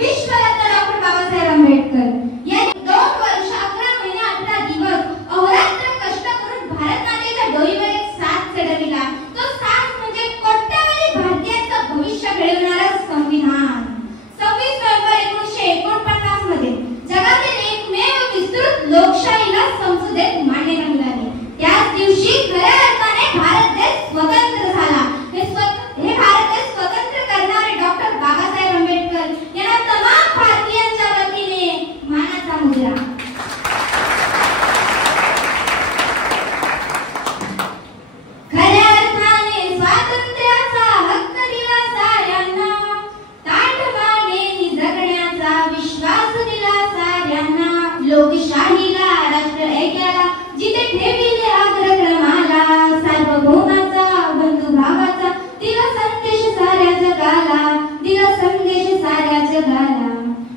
विश्वरत्न doctor Babasaheb Ambedkar यांनी 2 वर्ष 11 महिने 18 दिवस अहोरात्र कष्ट करून भारत मातेच्या डोईवर एक साथ चढविला। तो साथ म्हणजे कोट्यावधी भारतीयांचं भविष्य घडवणारा संविधान। 26 नोव्हेंबर 1949 मध्ये जगातील एकमेव विस्तृत लोकशाहीला संसदेत मान्यता मिळाली। त्याच दिवशी खऱ्या अर्थाने भारत देश स्वतंत्र झाला। हे भारत देश स्वतंत्र करणारे डॉक्टर बाबासाहेब आंबेडकर यांना तमाम भारतीयांच्या वतीने मानाचा मुजरा। खऱ्या अर्थाने स्वातंत्र्याचा हक्क दिला साऱ्यांना, ताठमाने जगण्याचा विश्वास दिला साऱ्यांना, लोकशाहीला राष्ट्र ऐक्याला जिथे ठेविले अग्रक्रमाला, सार्वभौमाचा बंधुभावाचा दिला संदेश साऱ्या जगाला, दिला संदेश साऱ्या जगाला।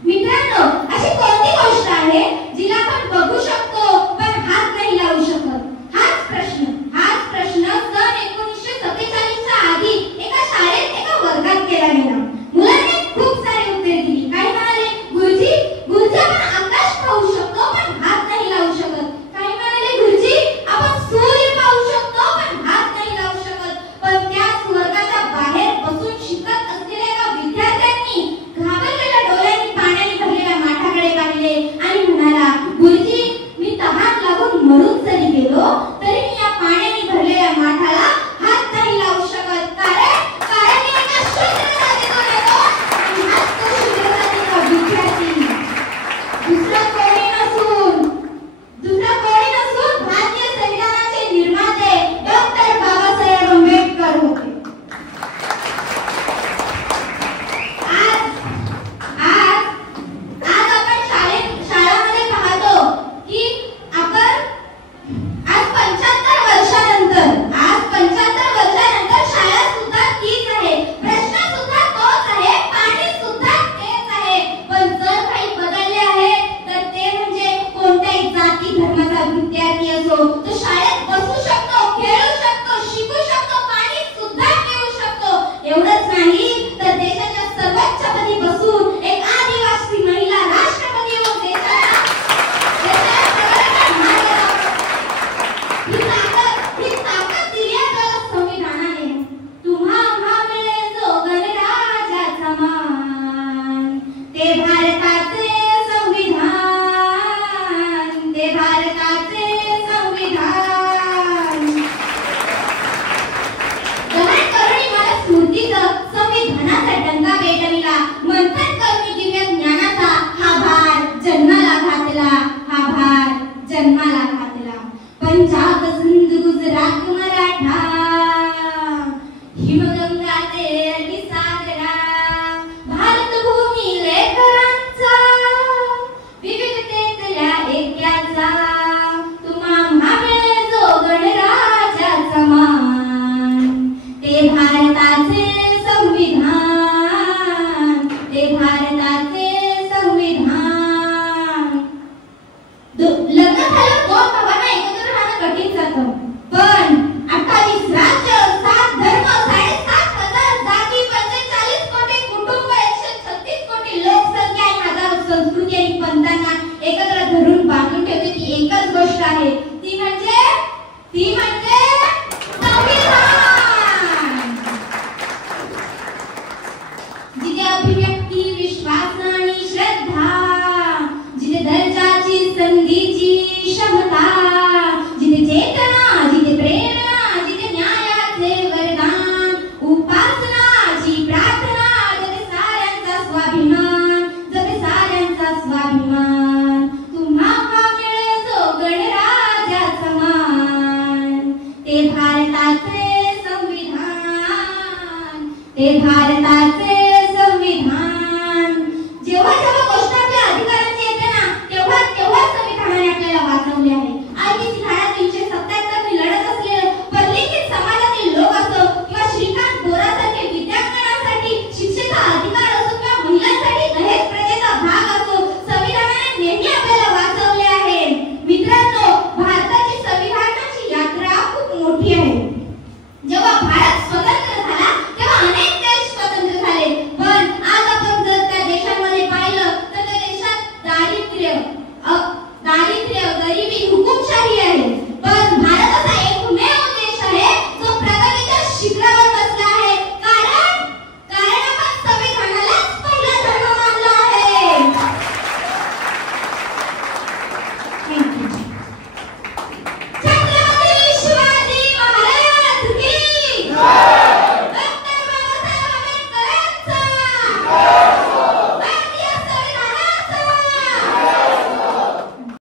मित्रांनो, अशी कोणती गोष्ट आहे जिला आपण बघू शकतो पण हात नाही लावू शकत? हाच प्रश्न सन 1947 च्या आधी एका शाळेत एका वर्गात केला गेला। मुलांनी खूप सारी उत्तरे दिली। काही म्हणाले गुरुजी आपण आकाश पाहू शकतो पण हात नाही लावू शकत। काही म्हणाले गुरुजी आपण सूर्य पाहू शकतो पण हात नाही लावू शकत। पण त्याच वर्गाच्या बाहेर बसून शिकत असलेल्या एका विद्यार्थ्यांनी घाबरलेल्या डोळ्यांनी पाण्याने भरलेल्या माठाकडे पाहिले आणि म्हणाला, गुरुजी मी तहान लागून मरून जरी गेलो तरी मी या पाण्याने भरलेल्या माठाला हात नाही लावू शकत। कारण मी एका शूद्र जातीतून येतो आणि हाच तो शूद्र जातीचा विद्यार्थी। दुसरा कोणी नसून भारतीय संविधानाचे निर्माते डॉक्टर बाबासाहेब आंबेडकर होते। आज आपण शाळांमध्ये पाहतो की आपण आज 75 वर्षानंतर शाळा सुद्धा तीच आहे, प्रश्न सुद्धा तोच आहे, पाणी सुद्धा तेच आहे। पण जर काही बदलले आहे तर ते म्हणजे कोणत्याही जाती धर्माचा विद्यार्थी असो तो शाळेत बसू शकतो, खेळू शकतो, शिकू शकतो, पाणी सुद्धा पिऊ शकतो। एवढंच नाही तर देशाच्या सर्वोच्च पदी बसून एक आदिवासी महिला राष्ट्रपती होऊन देशाला मार्ग ही ताकद दिली आपल्याला संविधानाने। तुम्हा मिळे जो गणराज्याचा मान, ते भारताचे संविधान, ते भारताचे संविधान। गहन करुणी मला स्मृतीचं संविधानाचा डंका पेटविला, मंथन करुणी दिव्य ज्ञानाचा हा भार जन्माला घातला, पंजाब सिंध गुजरात मराठा, हिमगंगा ते अरबी सागरा, भारत भूमी लेकरांचा, विविधतेतल्या ऐक्याचा, तुम्हा मिळे जो गणराज्याचा मान, ते भारताचे संविधान, ते भारताचे संविधान। लग्न झालं 2 भावांना एकत्र राहणं कठीण जातं, पण 28 राज्य, 7 धर्म, 7,500 जाती, 45 कोटी कुटुंब, 136 कोटी लोकसंख्या आणि हजारो संस्कृती आणि पंथांना एकत्र धरून बांधून ठेवते ती एकच गोष्ट आहे,